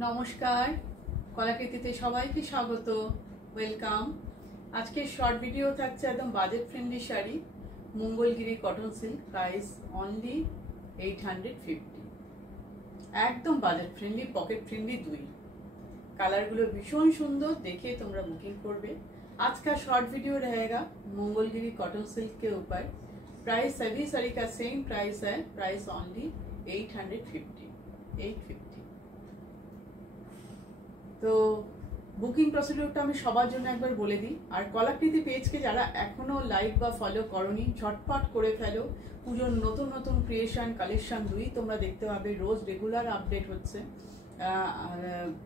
নমস্কার, কলাকৃতিতে সবাইকে স্বাগত, ওয়েলকাম। আজকে শর্ট ভিডিও থাকছে একদম budget friendly sari, Mangalagiri cotton silk, price only 850। একদম বাজেট ফ্রেন্ডলি, পকেট ফ্রেন্ডলি দুই। কালারগুলো ভীষণ সুন্দর, দেখে তোমরা বুকিং করবে। आज का शॉर्ट वीडियो रहेगा मंगलगिरी कॉटन सिल्क के ऊपर। प्राइस सभी साड़ी का सेम प्राइस है, प्राइस ओनली 850। তো বুকিং প্রসিডিউরটা আমি সবার জন্য একবার বলে দিই। আর কলাকৃতি পেজকে যারা এখনো লাইক বা ফলো করনি, ঝটপট করে ফেলো। পুজোর নতুন নতুন ক্রিয়েশন কালেকশন দুই তোমরা দেখতে পাবে, রোজ রেগুলার আপডেট হচ্ছে,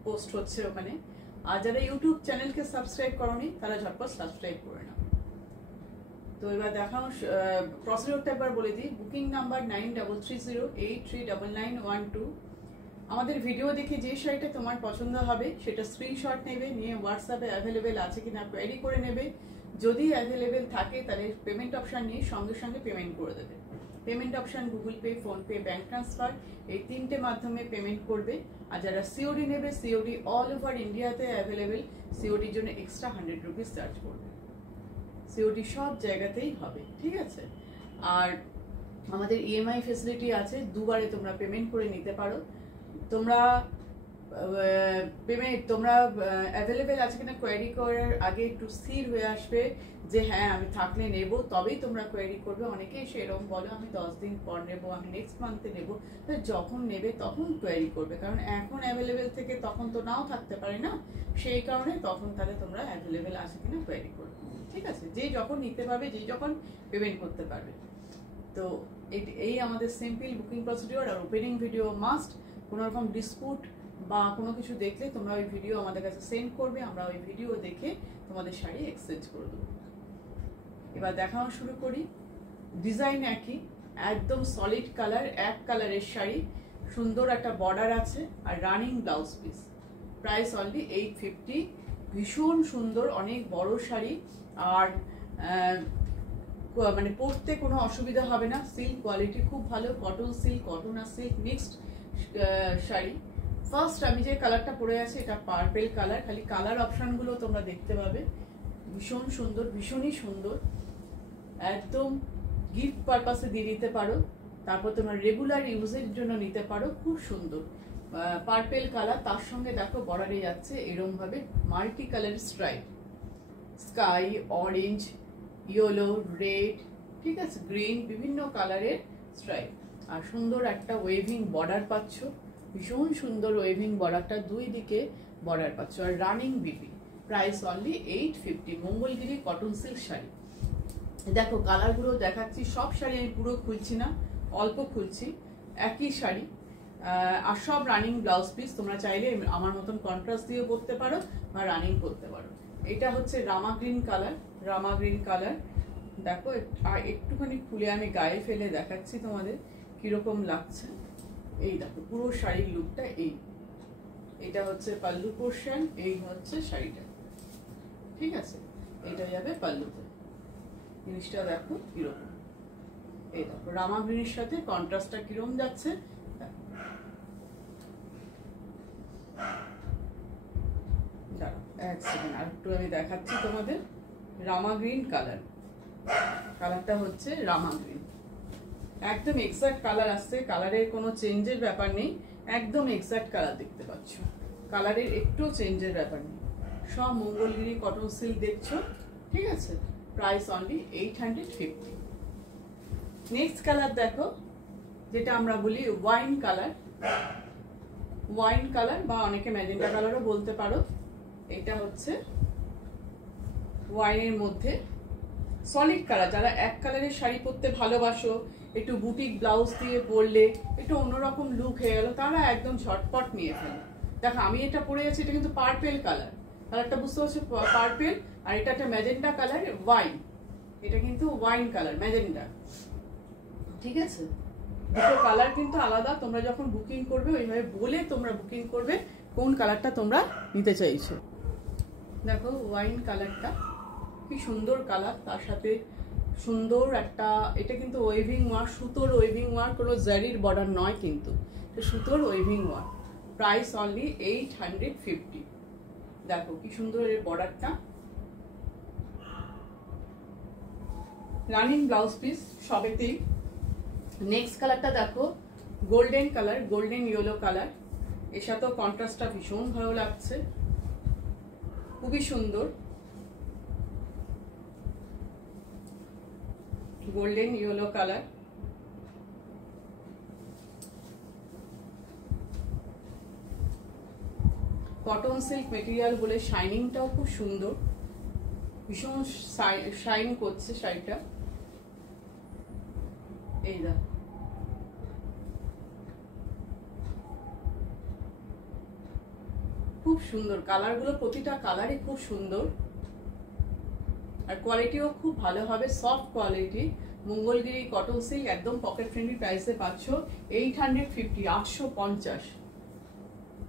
পোস্ট হচ্ছে ওখানে। আর যারা ইউটিউব চ্যানেলকে সাবস্ক্রাইব করনি তারা ঝটপট সাবস্ক্রাইব করে নাও। তো এবার দেখানো প্রসিডিউরটা একবার বলে দিই। Booking number 9330839912। আমাদের ভিডিও দেখে যে শাড়িটা তোমার পছন্দ হবে সেটা স্ক্রিনশট নেবে, নিয়ে হোয়াটসঅ্যাপে অ্যাভেলেবেল আছে কিনা কোয়েরি করে নেবে। যদি অ্যাভেলেবেল থাকে তাহলে পেমেন্ট অপশান নিয়ে সঙ্গে সঙ্গে পেমেন্ট করে দেবে। Payment option Google pay, PhonePe, bank transfer, এই তিনটে মাধ্যমে পেমেন্ট করবে। আর যারা সিওডি নেবে, সিওডি অল ওভার ইন্ডিয়াতে অ্যাভেলেবেল। সিওডির জন্য এক্সট্রা 100 রুপিস চার্জ করবে। সিওডি সব জায়গাতেই হবে, ঠিক আছে। আর আমাদের ইএমআই ফেসিলিটি আছে, দুবারে তোমরা পেমেন্ট করে নিতে পারো। তোমরা অ্যাভেলেবেল আছে কিনা কোয়েরি করার আগে একটু স্থির হয়ে আসবে যে হ্যাঁ আমি থাকলে নেব, তবেই তোমরা কোয়েরি করবে। অনেকেই সেরকম বলো আমি 10 দিন পর নেব, আমি নেক্সট মান্থে নেব। যখন নেবে তখন কোয়েরি করবে, কারণ এখন অ্যাভেলেবেল থেকে তখন তো নাও থাকতে পারে না, সেই কারণে তখন তাহলে তোমরা অ্যাভেলেবেল আছে কিনা কোয়েরি করবে, ঠিক আছে। যে যখন নিতে পারবে, যে যখন পেমেন্ট করতে পারবে। তো এই আমাদের সিম্পল বুকিং প্রসিডিওর। আর ওপেনিং ভিডিও মাস্ট। কোনো রকম ডিসপুট বা কোনো কিছু দেখলে তোমরা ওই ভিডিও আমাদের কাছে সেন্ড করবে, আমরা ওই ভিডিও দেখে তোমাদের শাড়ি এক্সচেঞ্জ করে দেবো। এবার দেখানো শুরু করি। ডিজাইন একই, একদম সলিড কালার, এক কালারের শাড়ি, সুন্দর একটা বর্ডার আছে আর running blouse piece. Price only 850। ভীষণ সুন্দর, অনেক বড় শাড়ি। আর মানে পরতে কোনো অসুবিধা হবে না। সিল্ক কোয়ালিটি খুব ভালো, কটন সিল্ক, কটন আর সিল্ক মিক্সড শাড়ি। ফার্স্ট আমি যে কালারটা পরে আছি এটা পার্পেল কালার। খালি কালার অপশনগুলো তোমরা দেখতে পাবে, ভীষণ সুন্দর, ভীষণই সুন্দর। একদম গিফট পারপাসে দিয়ে দিতে পারো, তারপর তোমরা রেগুলার ইউজের জন্য নিতে পারো। খুব সুন্দর পার্পেল কালার, তার সঙ্গে দেখো বর্ডারে যাচ্ছে এরকম ভাবে multi colour stripe, sky, orange, yellow, red, ঠিক আছে, গ্রিন, বিভিন্ন কালারের স্ট্রাইপ। আর সুন্দর একটা ওয়েভিং বর্ডার পাচ্ছ, ভীষণ সুন্দর ওয়েভিং বর্ডারটা, দুই দিকে বর্ডার পাচ্ছ। আর running BP. Price only 850। Mangalagiri cotton silk sari. দেখো কালারগুলো দেখাচ্ছি, সব শাড়ি আমি পুরো খুলছি না, অল্প খুলছি। একই শাড়ি আর সব রানিং ব্লাউজ পিস। তোমরা চাইলে আমার মতন কন্ট্রাস্ট দিয়ে পরতে পারো বা রানিং করতে পারো। এটা হচ্ছে রামা গ্রিন কালার, রামা গ্রিন কালার। দেখো আর একটুখানি খুলে আমি গায়ে ফেলে দেখাচ্ছি তোমাদের কিরকম লাগছে। এই দেখো পুরো শাড়ির লুকটা এই। এটা হচ্ছে পাল্লু পোর্শন, এই হচ্ছে শাড়িটা, ঠিক আছে। এটা যাবে পাল্লুতে। জিনিসটা দেখো কিরকম, এই দেখো রামা গ্রিনের সাথে কন্ট্রাস্টটা কিরকম যাচ্ছে। এক সেকেন্ড আর একটু আমি দেখাচ্ছি তোমাদের। রামা গ্রিন কালার, কালারটা হচ্ছে রামা গ্রিন, একদম এক্সাক্ট কালার আসছে, কালারের কোনো চেঞ্জের ব্যাপার নেই, একদম এক্সাক্ট কালার দেখতে পাচ্ছ, কালারের একটু চেঞ্জের ব্যাপার নেই। সব মঙ্গলগিরি কটন সিল্ক দেখছো, ঠিক আছে। Price only 850। নেক্সট কালার দেখো, যেটা আমরা বলি ওয়াইন কালার, ওয়াইন কালার বা অনেকে ম্যাজেন্টা কালারও বলতে পারো। এটা হচ্ছে ওয়াইনের মধ্যে সলিড কালার। যারা এক কালারের শাড়ি পরতে ভালোবাসো, একটু বুটিক ব্লাউজ দিয়ে পরলে একটু অন্যরকম লুক হয়ে গেল, তারা একদম ঝটপট নিয়ে ফেলে। দেখো আমি এটা পরে আছি, এটা কিন্তু পার্পেল কালার, কালারটা বুঝতে পারছো, পার্পেল। আর এটা একটা ম্যাজেন্টা কালার, ওয়াইন, এটা কিন্তু ওয়াইন কালার ম্যাজেন্টা, ঠিক আছে। দুটো কালার কিন্তু আলাদা। তোমরা যখন বুকিং করবে ওইভাবে বলে তোমরা বুকিং করবে কোন কালারটা তোমরা নিতে চাইছো। দেখো ওয়াইন কালারটা কি সুন্দর কালার, তার সাথে সুন্দর একটা, এটা কিন্তু ওয়েভিং ওয়ার্ক, সুতোর ওয়েভিং ওয়ার্ক, কোনো জারির বর্ডার নয় কিন্তু, সুতোর ওয়েভিং ওয়ার্ক। Price only 850। দেখো কি সুন্দর এর বর্ডারটা, রানিং ব্লাউজ পিস সবেতেই। নেক্সট কালারটা দেখো, golden colour, golden yellow colour. এর সাথেও কন্ট্রাস্টটা ভীষণ ভালো লাগছে, খুবই সুন্দর। Golden yellow colour, cotton silk material বলে শাইনিংটাও খুব সুন্দর, ভীষণ শাইন করছে শাড়িটা। এই দেখো খুব সুন্দর কালারগুলো, প্রতিটা কালারই খুব সুন্দর আর কোয়ালিটিও খুব ভালো হবে, soft quality. Mangalagiri cotton silk একদম পকেট ফ্রেন্ডলি প্রাইসে পাচ্ছ 850, 850।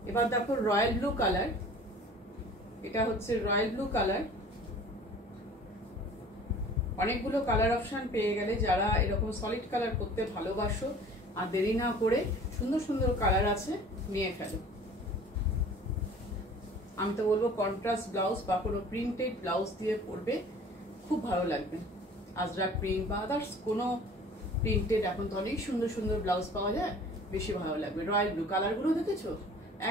এবার দেখো রয়্যাল ব্লু কালার, এটা হচ্ছে রয়্যাল ব্লু কালার। অনেকগুলো কালার অপশন পেয়ে গেলে, যারা এরকম সলিড কালার করতে ভালোবাসো আর দেরি না করে সুন্দর সুন্দর কালার আছে নিয়ে ফেলো। আমি তো বলবো কন্ট্রাস্ট ব্লাউজ বা কোনো প্রিন্টেড ব্লাউজ দিয়ে পরবে, খুব ভালো লাগবে। আজরাক প্রিন্ট বা আদার্স কোনো প্রিন্টেড এখন তো অনেক সুন্দর সুন্দর ব্লাউজ পাওয়া যায়, বেশি ভালো লাগবে। রয়্যাল ব্লু কালারগুলো দেখেছো,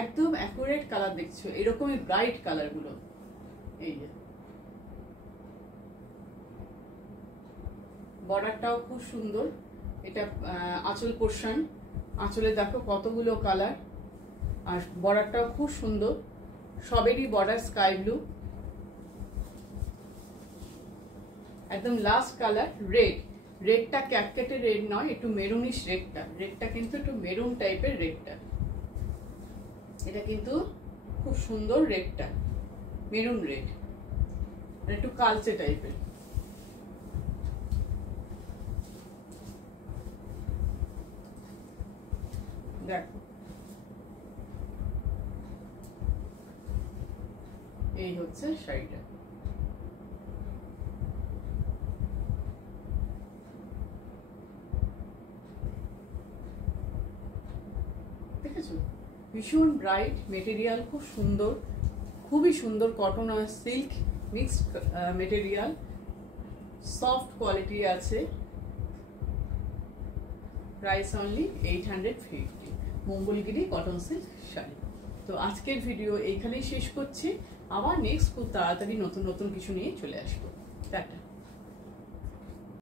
একদম অ্যাকুরেট কালার দেখছো, এরকমই ব্রাইট কালারগুলো। এই যে বর্ডারটাও খুব সুন্দর, এটা আঁচল পোর্শন, আঁচলে দেখো কতগুলো কালার, আর বর্ডারটাও খুব সুন্দর, সবেরই বর্ডার স্কাই ব্লু। একদম লাস্ট কালার রেড, রেডটা ক্যাটকেটে রেড নয়, একটু মেরুনিশ রেডটা, রেডটা কিন্তু একটু মেরুন টাইপের রেডটা, এটা কিন্তু খুব সুন্দর রেডটা, মেরুন রেড, একটু কালচে টাইপের। দেখো এই হচ্ছে শাড়িটা। দেখেছো ভীষণ ব্রাইট মেটেরিয়াল, খুব সুন্দর, খুবই সুন্দর কটন আর silk mixed material, soft quality আছে। Price only 850, Mangalagiri cotton silk sari. তো আজকের ভিডিও এইখানেই শেষ করছি, আবার নেক্সট খুব তাড়াতাড়ি নতুন নতুন কিছু নিয়ে চলে আসবো। টাটা।